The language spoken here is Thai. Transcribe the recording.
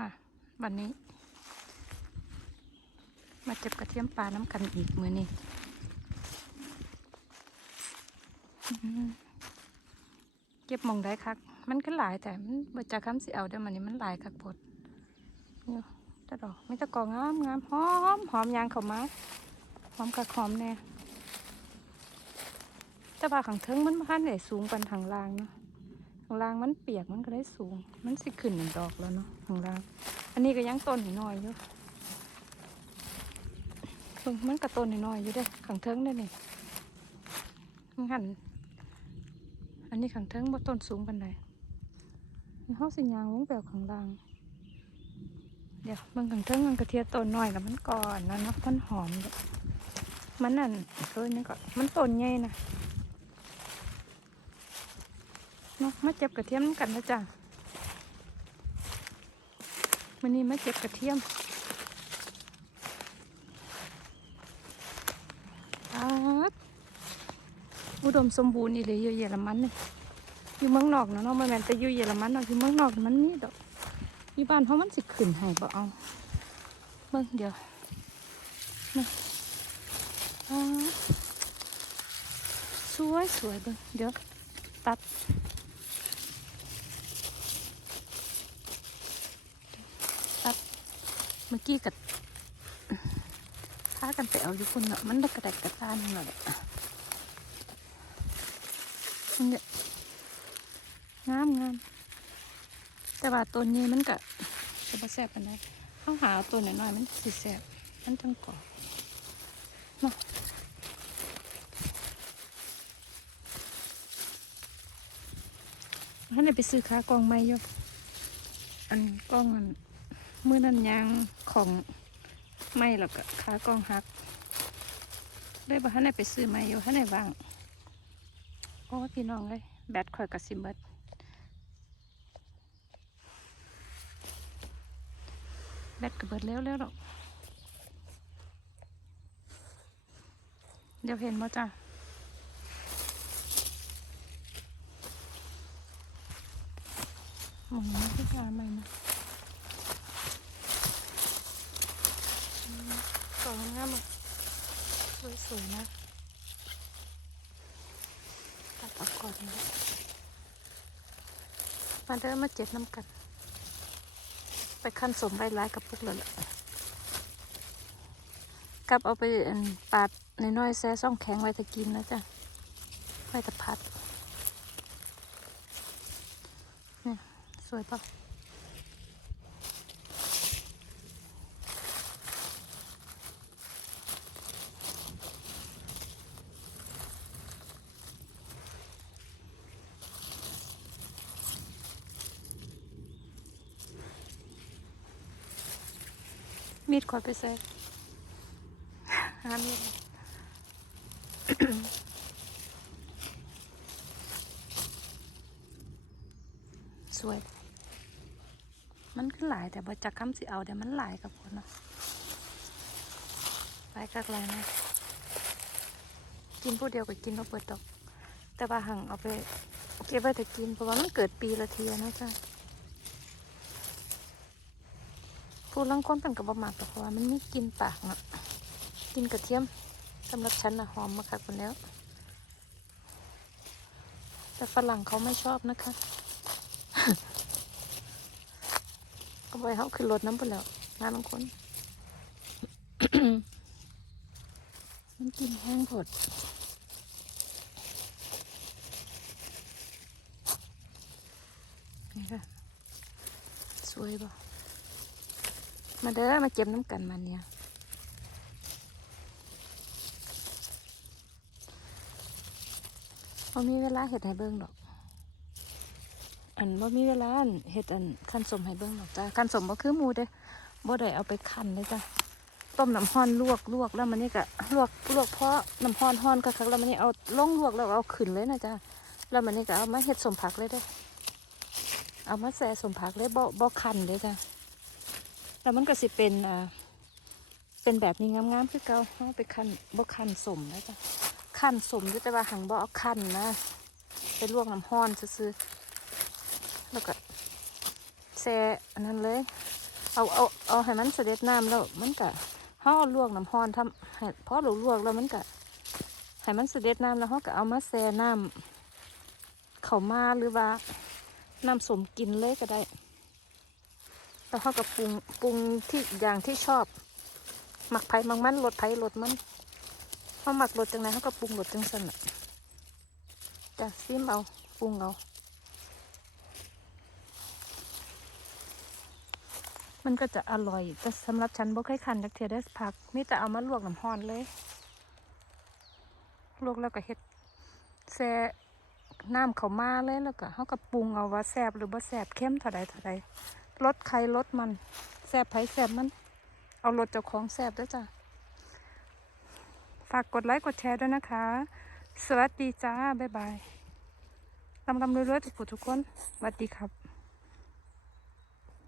มาวันนี้ มาเก็บกระเทียมปลาน้ำกันอีกมือนี้อื้อหือเก็บมองได้คัก มันก็หลายแต่มันบจากคำสิเอาเดี๋ยวมันนี้มันหลายคักพดนี่ตะดอกไม่ตะกองงามงามหอมหอมยางเขามาหอมกับหอมแน่แต่ว่าขังเทิงมันพันได้สูงปันทางล่างเนาะางล่างมันเปียกมันก็ได้สูง มันสิขึ้นหนึ่งดอกแล้วเนาะทางล่าง อันนี้ก็ยังต้นน้อยๆอยู่เบิ่งมันก็ต้นน้อยๆอยู่เด้ขังเทิงได้นี่มันหันอันนี้ขังเทิงบ่ต้นสูงปานใดเฮาสิยางลงไปเอาข้างล่าง เดี๋ยวเบิ่งขังเทิงมันกระเทียต้นน้อยแล้วมันก่อนแล้วเนาะมันหอมเด้อมันนั่นเอ้ยนี่ก็มันต้นใหญ่นะ เนาะมาเจ็บกระเทียมกันนะจ๊ะวันนี้มาเก็บกระเทียมอาดอุดมสมบูรณ์อีเลยอยู่เยอรมันเนี่ยอยู่เมืองนอกเนาะเนาะมันแม่นแต่อยู่เยอรมันเนาะอยู่เมืองนอกมันนี่ดอกอยู่บ้านเขาะมันสิขึ้นให้บ่เอาเบิ่งเดียวนี่สวยสวยเบิ่งเดี๋ยวตัด มื่อกี้กับพากันไปเอาอยู่คุณเนาะมันกระแดกกระตานเนาะแหละเนี่ยงามงามแต่ว่าตัวนี้มันก็จะบ่แซบปานใดเขาหาเอาตัวหน้อยๆมันสิแซ่บมันทั้งกรอบเนาะท่านได้ไปซื้อขากองใหม่ยู่อันกล้องอันมื่อนั้นยาง ของไม่หรอกขากล้องหัก ได้บ่ทันได้ไปซื้อใหม่อยู่ทันได้ว่าง โอ้พี่น้องเลยแบตข่อยกับซิมเบิดแบตก็เบิดแล้วแล้วหรอกเดี๋ยวเห็นบ่จ้ะมองนี้ที่ร้านใหม่นะ สวยงามอะสวยสวยๆนะตัดออกก่อนนะมาเดินมาเจ็ดน้ำกัน ไปขั้นสมใบร้ายกับพวกเราละกลับเอาไปอันปาดในน้อยแซ่ซ่องแข็งไว้ตะกินนะจ๊ะไว้ตะพัดเนี่ยสวยปะ มีดขอไปใส่หามีดสวย มันก็หลายแต่บ่จักคำสิเอาแต่มันหลายกับคนเนาะหลายกักหลายนะกินผู้เดียวก็กินเราเปิดดอกแต่ว่าหังเอาไปเก็บไว้แต่กินเพราะว่ามันเกิดปีละทีอะนะจ๊ะ ผู้ลังคนเป็นกับบะหมากแต่เพราะว่ามันไมีกลินปากเนาะกินกระเทียมสำหรับฉันนะหอมมากค่ะคนแล้ว แต่ฝรั่งเขาไม่ชอบนะคะเอาไว้เขาขึ้นรถน้ำไปแล้วงานบางคน มันกินแห้งผดนี่ค่ะ สวยปะ มาเด้อมาเก็บน้ำกันมาเนี่ยพอมีเวลาเห็ดให้เบิ่งดอก อันบ่มีเวลาเห็ดอันขั้นสมให้เบิ่งดอกจ้าขั้นสมบ่คือหมูเด้บ่ได้เอาไปคั่นเลยจ้ะต้มน้ำห้อนลวกลวกแล้วมันนี่ก็ลวกลวกเพราะน้ำห้อนห้อนคักๆแล้วมันนี่เอาลงลวกแล้วเอาขึ้นเลยนะจ้าแล้วมันนี่ก็เอามาเห็ดสมผักเลยเด้อเอามาแส่สมผักเลยบ่บ่คั่นเลยจ้ะ แล้วมันก็สิเป็นอ่าเป็นแบบนี้งามๆคือเก่าเอาไปคั้นบ่คั้นสมนะจ๊ะคั้นสมอยู่แต่ว่าหังบ่เอาคั้นนะไปลวกน้ำห้อนซื่อๆแล้วก็แช่อันนั้นเลย เอาเอาเอาให้มันเสด็จน้ำแล้วมันก็เฮาเอลวกน้ำร้อนทำให้พอเราลวกแล้วมันก็ให้มันเสด็จน้ำแล้วเฮาก็เอามาแช่น้ำเข้ามาหรือว่าน้ำสมกินเลยก็ได้ แล้วเฮาก็ปรุงปรุงที่อย่างที่ชอบหมักไผ่มักมันรสไผ่รสมันเฮาหมักรสจังไหนเฮาก็ปรุงรสจังซั่นน่ะจะซิมเอาปรุงเอามันก็จะอร่อย แต่สำหรับฉันบ่เคยคันจักเทียได้ผักมีแต่เอามาลวกน้ำร้อนเลย ลวกแล้วก็เฮ็ดแซ่น้ำเขามาเลยแล้วก็เฮาก็ปรุงเอาว่าแซ่บหรือบ่แซ่บเข้มเท่าใดเท่าใด รสใครรสมันแสบไผแสบมัน เอารสเจ้าของแสบด้วยจ้ะ ฝากกดไลค์กดแชร์ด้วยนะคะ สวัสดีจ้า บ๊ายบายลำลำเรื่อยๆทุกผู้ทุกคนสวัสดีครับ